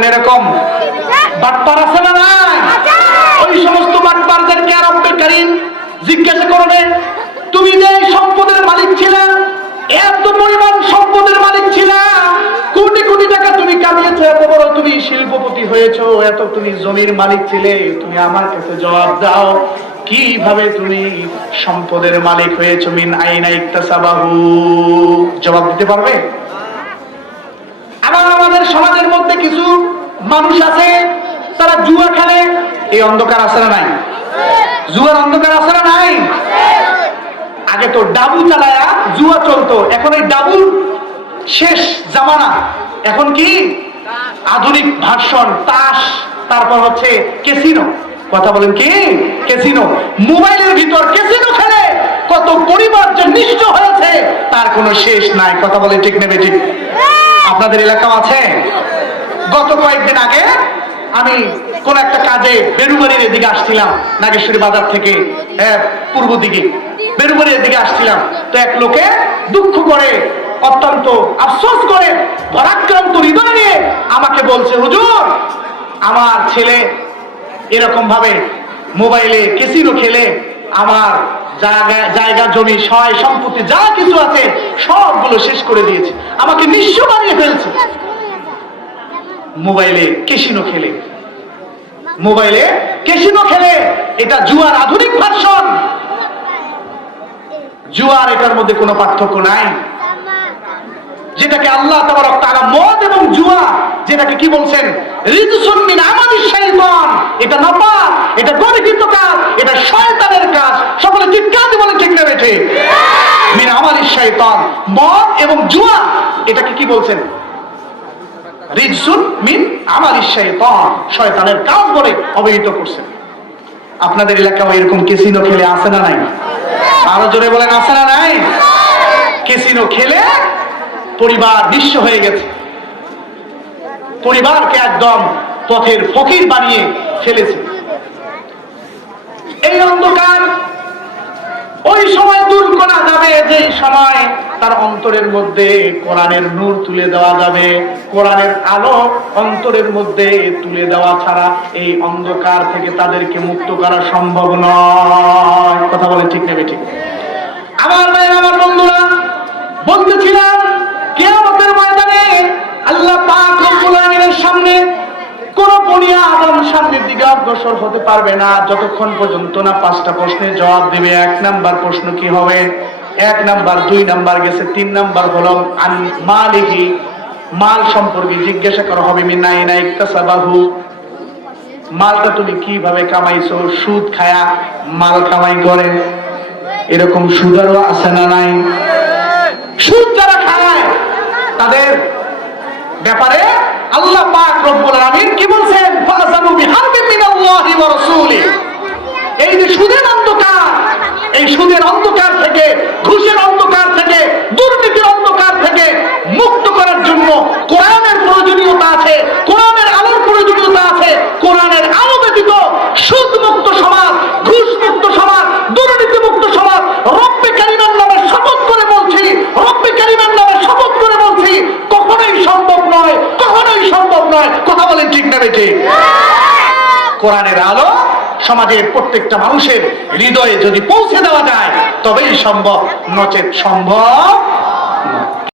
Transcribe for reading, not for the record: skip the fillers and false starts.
বলেন এরকম বাটপার আছে না নাই? ওই সমস্ত বাটপারদেরকে রব্বে কারীম জিজ্ঞাসা করবে, তুমি যে সম্পদের মালিক ছিলে, এত পরিমাণ সম্পদের মালিক ছিলে, কোটি কোটি টাকা তুমি কামিয়েছো, এত বড় তুমি শিল্পপতি হয়েছো, এত তুমি জমির মালিক ছিলে, তুমি আমার কাছে জবাব দাও কিভাবে তুমি সম্পদের মালিক হয়েছো? মিন আইনা ইকতাসাবাহু, জবাব দিতে পারবে? আবার আমাদের সমাজের মধ্যে কিছু মানুষ আছে, তারা জুয়া খেলে। এই অন্ধকার আছে না নাই? জুয়ার অন্ধকার আছে না নাই? আগে তো ডাবু চালায়া জুয়া চলতো, এখন এই ডাবুর শেষ জামানা। এখন কি আধুনিক ভার্সন, তাস, তারপর হচ্ছে ক্যাসিনো। কথা বলেন কি? ক্যাসিনো। মোবাইলের ভিতর ক্যাসিনো খেলে কত পরিবার যে নিঃস্ব হয়েছে তার কোনো শেষ নাই। কথা বলে ঠিক নেবে ঠিক? আপনাদের এলাকাও আছে? গত কয়েকদিন আগে আমি কোন একটা কাজে বেরুবাড়ির এদিকে আসছিলাম, নাগেশ্বরী বাজার থেকে পূর্ব দিকে বেরুবাড়ির দিকে আসছিলাম। তো এক লোকে দুঃখ করে, অত্যন্ত আফসোস করে, ভারাক্রান্ত হৃদয় নিয়ে আমাকে বলছে, হুজুর আমার ছেলে এরকম ভাবে মোবাইলে ক্যাসিনো খেলে আমার জায়গা জমি সয় সম্পত্তি যা কিছু আছে সবগুলো শেষ করে দিয়েছে, আমাকে নিঃস্ব বানিয়ে ফেলছে। মোবাইলে ক্যাসিনো খেলে, মোবাইলে ক্যাসিনো খেলে। এটা জুয়ার আধুনিক ভার্সন। জুয়ার এটার মধ্যে কোনো পার্থক্য নাই। যেটাকে আল্লাহ তাবারক তাআলা মদ এবং জুয়া, যেটাকে কি বলছেন? রিজসুন মিন আমালিশ শাইতান। এটা নাপাক, এটা গর্হিত কাজ, এটা শয়তানের কাজ। সকলে চিৎকার দিয়ে বলেন ঠিক না বেঠে? মিন আমালিশ শাইতান। মদ এবং জুয়া এটাকে কি বলছেন? রিজসুন মিন আমালিশ শাইতান, শয়তানের কাজ বলে অভিহিত করছেন। আপনাদের এলাকায় এরকম ক্যাসিনো খেলে আছে না নাই? আরো জোরে বলেন আছে না নাই? ক্যাসিনো খেলে পরিবার নিঃস্ব হয়ে গেছে, পরিবারকে একদম পথের ফকির বানিয়ে ফেলেছে। এই অন্ধকার ওই সময় দূর করা যাবে যে সময় তার অন্তরের মধ্যে কোরআনের নূর তুলে দেওয়া যাবে। কোরআনের আলো অন্তরের মধ্যে তুলে দেওয়া ছাড়া এই অন্ধকার থেকে তাদেরকে মুক্ত করা সম্ভব নয়। কথা বলে ঠিক নেবে ঠিক? আমার ভাইয়েরা, আমার বন্ধুরা, বলতেছিলাম কিয়ামতের ময়দানে আল্লাহ পাক রব্বুল আলামিনের সামনে কোন বনি আদম সামনের দিকে অগ্রসর হতে পারবে না যতক্ষণ পর্যন্ত না 5টা প্রশ্নের জবাব দেবে। 1 নাম্বার প্রশ্ন কি হবে? 1 নাম্বার, 2 নাম্বার গেছে, 3 নাম্বার হলো আন মালিহি, মাল সম্পর্কে জিজ্ঞাসা করা হবে। মিন আইনা ইকতাসাবাহু, মালটা তুমি কিভাবে কামাইছো? সুদ খায়া মাল কামাই করে, এরকম সুদারও আছে না নাই? সুদ যারা খায় তাদের ব্যাপারে আল্লাহ পাক রব্বুল আলামিন কি বলছেন? ফাযাবু বিহারবিন মিনাল্লাহি ওয়া রাসূলিহি। এই যে সুদের অন্ধকার, এই সুদের অন্ধকার থেকে, ঘুষের অন্ধকার থেকে, দুর্নীতির অন্ধকার থেকে মুক্ত করার জন্য কোরআনের প্রয়োজনীয়তা আছে, কোরআনের আলোর প্রয়োজনীয়তা আছে। কোরআনের আলো ব্যতীত সুদ মুক্ত সমাজ, ঘুষ মুক্ত সমাজ, দুর্নীতি মুক্ত সমাজ, রব্বে কারীমের নামে শপথ করে বলছি, রব্বে কারীমের নামে শপথ করে বলছি, কখনোই সম্ভব নয়, কখনোই সম্ভব নয়। কথা বলেন ঠিক না বেঠে? কোরআনের আলো সমাজের প্রত্যেকটা মানুষের হৃদয়ে যদি পৌঁছে দেওয়া যায় তবেই সম্ভব, নচেত সম্ভব